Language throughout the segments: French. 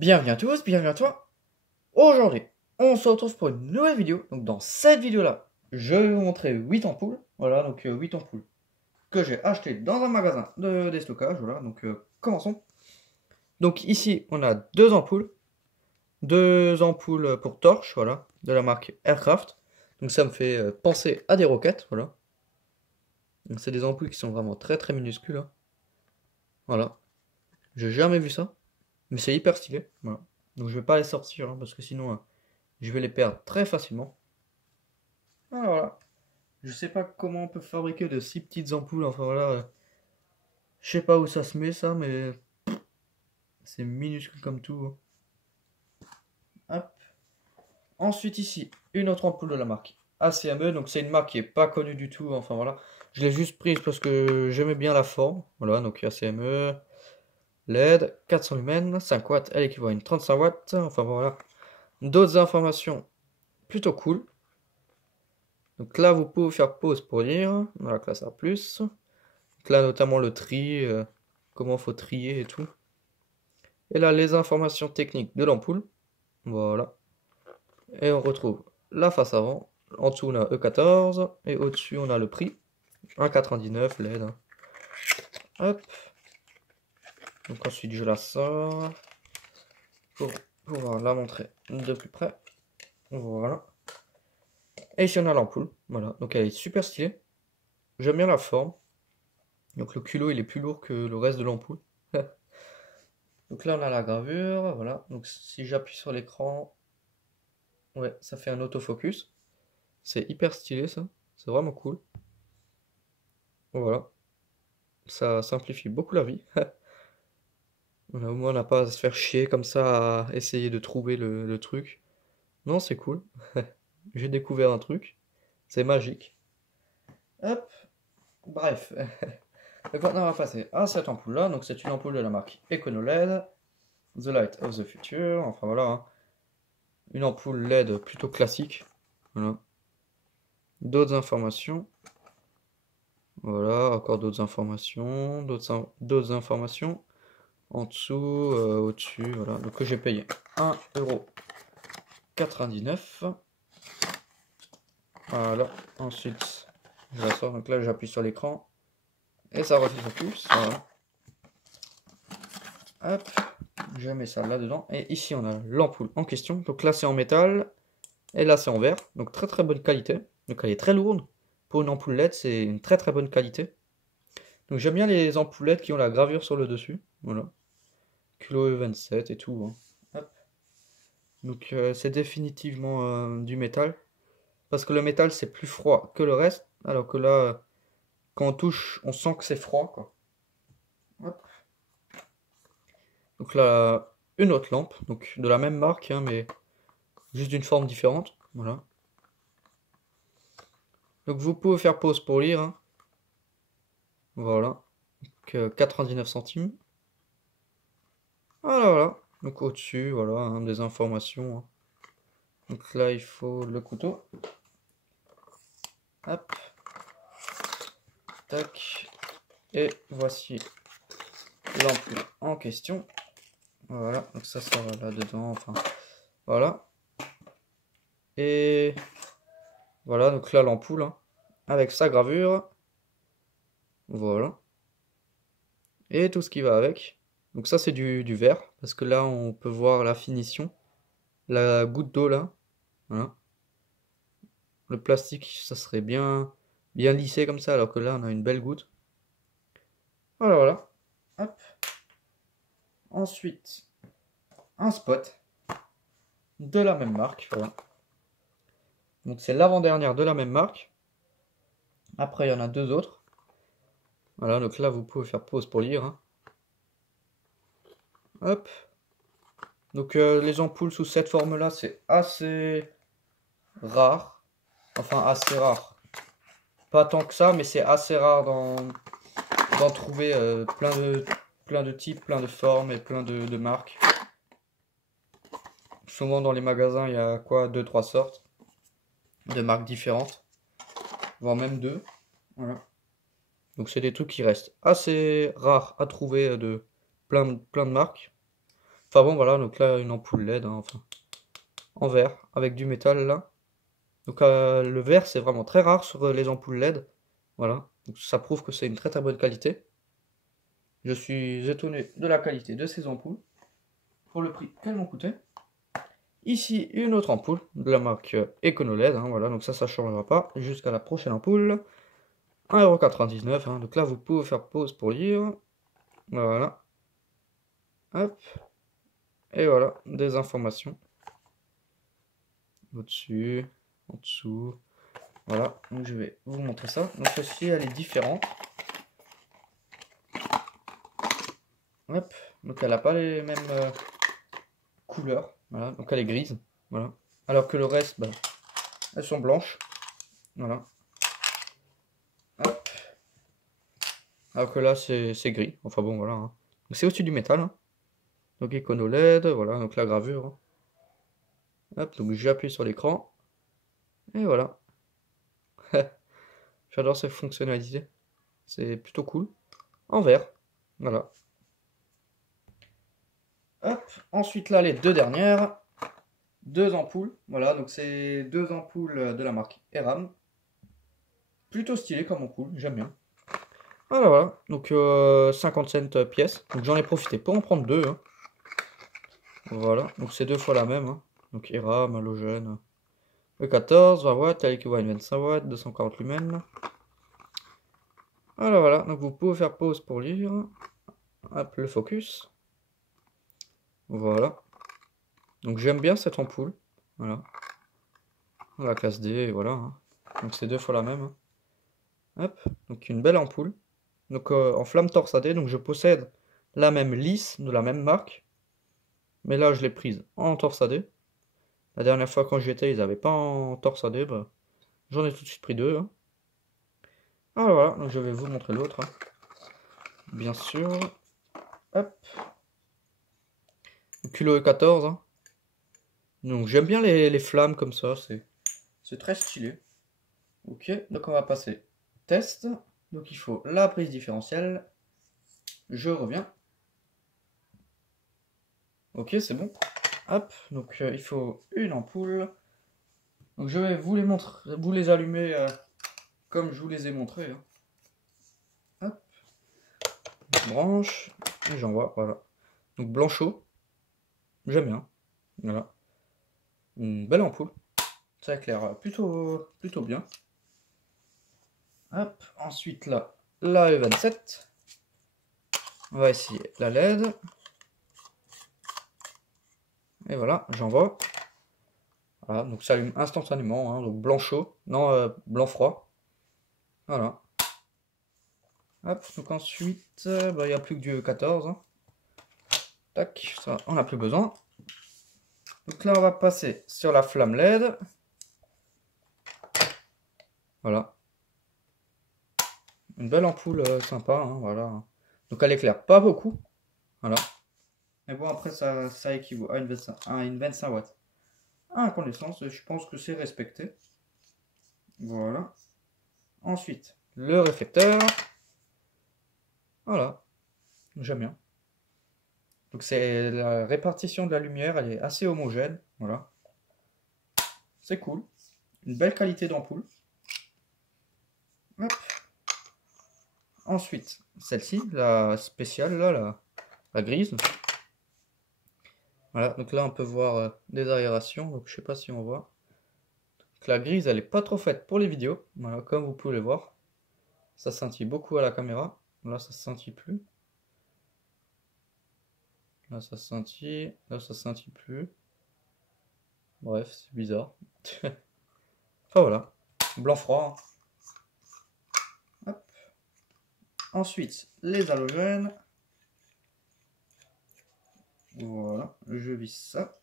Bienvenue à tous, bienvenue à toi. Aujourd'hui, on se retrouve pour une nouvelle vidéo. Donc dans cette vidéo-là, je vais vous montrer 8 ampoules. Voilà, donc 8 ampoules que j'ai achetées dans un magasin de déstockage. Voilà, donc commençons. Donc ici, on a deux ampoules. Deux ampoules pour torche, voilà, de la marque Aircraft. Donc ça me fait penser à des roquettes, voilà. Donc c'est des ampoules qui sont vraiment très très minuscules, hein. Voilà, j'ai jamais vu ça. Mais c'est hyper stylé, voilà. Donc je vais pas les sortir, hein, parce que sinon je vais les perdre très facilement. Ah, voilà. Je sais pas comment on peut fabriquer de si petites ampoules. Enfin voilà. Je sais pas où ça se met ça, mais c'est minuscule comme tout, hein. Hop. Ensuite ici, une autre ampoule de la marque ACME. Donc c'est une marque qui est pas connue du tout. Enfin voilà. Je l'ai juste prise parce que j'aimais bien la forme. Voilà, donc ACME. LED, 400 lumens, 5 watts, elle équivaut à une 35 watts. Enfin voilà. D'autres informations plutôt cool. Donc là, vous pouvez faire pause pour lire. Voilà, que là, ça a plus. Donc là, notamment le tri, comment faut trier et tout. Et là, les informations techniques de l'ampoule. Voilà. Et on retrouve la face avant. En dessous, on a E14. Et au-dessus, on a le prix. 1,99 LED, hein. Hop. Donc ensuite, je la sors pour pouvoir la montrer de plus près. Voilà. Et ici, on a l'ampoule. Voilà. Donc elle est super stylée. J'aime bien la forme. Donc le culot, il est plus lourd que le reste de l'ampoule. Donc là, on a la gravure. Voilà. Donc si j'appuie sur l'écran, ouais, ça fait un autofocus. C'est hyper stylé ça. C'est vraiment cool. Voilà. Ça simplifie beaucoup la vie. Voilà, au moins on n'a pas à se faire chier comme ça à essayer de trouver le truc. Non, c'est cool. J'ai découvert un truc. C'est magique. Hop. Bref. Donc maintenant on va passer à cette ampoule là. Donc c'est une ampoule de la marque EconoLED. The Light of the Future. Enfin voilà, hein. Une ampoule LED plutôt classique. Voilà. D'autres informations. Voilà, encore d'autres informations. D'autres informations. En dessous, au-dessus, voilà. Donc que j'ai payé 1,99 €. Voilà. Ensuite, je la sors. Donc là, j'appuie sur l'écran. Et ça refait focus. Voilà. Hop. Je mets ça là-dedans. Et ici, on a l'ampoule en question. Donc là, c'est en métal. Et là, c'est en verre. Donc très très bonne qualité. Donc elle est très lourde. Pour une ampoule LED, c'est une très très bonne qualité. Donc j'aime bien les ampoules LED qui ont la gravure sur le dessus. Voilà. Kilo 27 et tout, hein. Hop. Donc c'est définitivement du métal. Parce que le métal c'est plus froid que le reste. Alors que là, quand on touche, on sent que c'est froid, quoi. Hop. Donc là, une autre lampe. Donc de la même marque, hein, mais juste d'une forme différente. Voilà. Donc vous pouvez faire pause pour lire, hein. Voilà. Donc 99 centimes. Voilà, voilà. Donc au-dessus, voilà, hein, des informations, hein. Donc là, il faut le couteau. Hop. Tac. Et voici l'ampoule en question. Voilà, donc ça sera là-dedans, enfin, voilà. Et voilà, donc là l'ampoule, hein, avec sa gravure. Voilà. Et tout ce qui va avec. Donc ça c'est du verre, parce que là on peut voir la finition. La goutte d'eau là. Voilà. Le plastique, ça serait bien lissé comme ça, alors que là on a une belle goutte. Voilà, voilà. Hop. Ensuite, un spot de la même marque. Voilà. Donc c'est l'avant-dernière de la même marque. Après, il y en a deux autres. Voilà, donc là, vous pouvez faire pause pour lire, hein. Hop. Donc les ampoules sous cette forme-là, c'est assez rare. Enfin, assez rare. Pas tant que ça, mais c'est assez rare d'en trouver plein de types, plein de formes et plein de marques. Souvent dans les magasins, il y a quoi, deux, trois sortes de marques différentes, voire même deux. Voilà. Donc c'est des trucs qui restent assez rares à trouver de plein de marques. Enfin bon, voilà, donc là, une ampoule LED, hein, enfin, en verre, avec du métal, là. Donc le verre, c'est vraiment très rare sur les ampoules LED. Voilà, donc ça prouve que c'est une très très bonne qualité. Je suis étonné de la qualité de ces ampoules, pour le prix qu'elles m'ont coûté. Ici, une autre ampoule de la marque EconoLED, hein, voilà, donc ça ne changera pas jusqu'à la prochaine ampoule. 1,99 €, hein, donc là, vous pouvez faire pause pour lire. Voilà. Hop. Et voilà, des informations. Au-dessus, en dessous. Voilà, donc je vais vous montrer ça. Donc ceci, elle est différente. Hop, donc elle n'a pas les mêmes couleurs. Voilà, donc elle est grise. Voilà. Alors que le reste, bah, elles sont blanches. Voilà. Hop. Alors que là, c'est gris. Enfin bon, voilà, hein. C'est au-dessus du métal, hein. Donc Econo LED, voilà, donc la gravure, hein. Hop, donc j'appuie sur l'écran. Et voilà. J'adore cette fonctionnalité. C'est plutôt cool. En vert. Voilà. Hop. Ensuite, là, les deux dernières. Deux ampoules. Voilà, donc c'est deux ampoules de la marque Eram. Plutôt stylé comme ampoule, j'aime bien. Voilà, voilà. Donc 50 cents pièce. Donc j'en ai profité pour en prendre deux, hein. Voilà, donc c'est deux fois la même, hein. Donc Eram, halogène. Le 14, 20 watts, avec 25 watts, 240 lumens. Voilà, voilà. Donc vous pouvez faire pause pour lire. Hop, le focus. Voilà. Donc j'aime bien cette ampoule. Voilà. La classe D, voilà, hein. Donc c'est deux fois la même, hein. Hop, donc une belle ampoule. Donc en flamme torsadée, donc je possède la même lisse de la même marque. Mais là je l'ai prise en torsadée. La dernière fois quand j'y étais, ils n'avaient pas en torsadée. Bah, j'en ai tout de suite pris deux, hein. Ah voilà, donc je vais vous montrer l'autre, hein. Bien sûr. Hop. Le kilo 14, hein. Donc j'aime bien les flammes comme ça, c'est très stylé. Ok, donc on va passer test. Donc il faut la prise différentielle. Je reviens. Ok, c'est bon. Hop, donc il faut une ampoule. Donc je vais vous les montrer, vous les allumer comme je vous les ai montrés, hein. Hop, branche, et j'envoie, voilà. Donc blanc chaud, j'aime bien. Voilà. Une belle ampoule. Ça éclaire plutôt bien. Hop, ensuite là, la E27. On va essayer la LED. Et voilà, j'envoie. Voilà, donc ça allume instantanément, hein, donc blanc chaud, non blanc froid. Voilà. Hop, donc ensuite, il n'y a plus que du 14, hein. Tac, ça on n'a plus besoin. Donc là on va passer sur la flamme LED. Voilà. Une belle ampoule sympa, hein, voilà. Donc elle éclaire pas beaucoup. Voilà. Mais bon après ça équivaut à une 25 watts. À incandescence, je pense que c'est respecté. Voilà. Ensuite, le réflecteur. Voilà. J'aime bien. Donc c'est la répartition de la lumière, elle est assez homogène. Voilà. C'est cool. Une belle qualité d'ampoule. Hop. Ensuite, celle-ci, la spéciale, là, la grise. Voilà, donc là on peut voir des aérations, donc je sais pas si on voit. Donc, la grise, elle est pas trop faite pour les vidéos. Voilà, comme vous pouvez le voir. Ça scintille beaucoup à la caméra. Là, ça scintille plus. Là, ça scintille. Là, ça scintille plus. Bref, c'est bizarre. Enfin voilà. Blanc froid, hein. Hop. Ensuite, les halogènes. Voilà, je visse ça.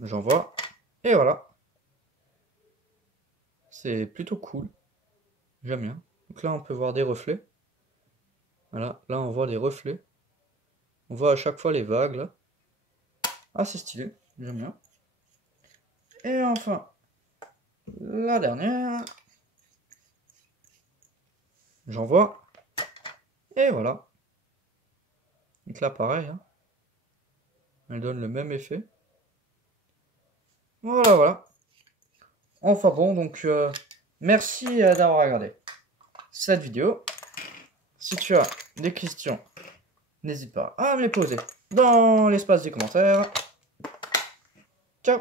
J'envoie. Et voilà. C'est plutôt cool. J'aime bien. Donc là, on peut voir des reflets. Voilà, là, on voit des reflets. On voit à chaque fois les vagues, là. Ah, c'est stylé. J'aime bien. Et enfin, la dernière. J'envoie. Et voilà. Donc là, pareil, hein. Elle donne le même effet. Voilà, voilà. Enfin bon, donc merci d'avoir regardé cette vidéo. Si tu as des questions, n'hésite pas à me les poser dans l'espace des commentaires. Ciao!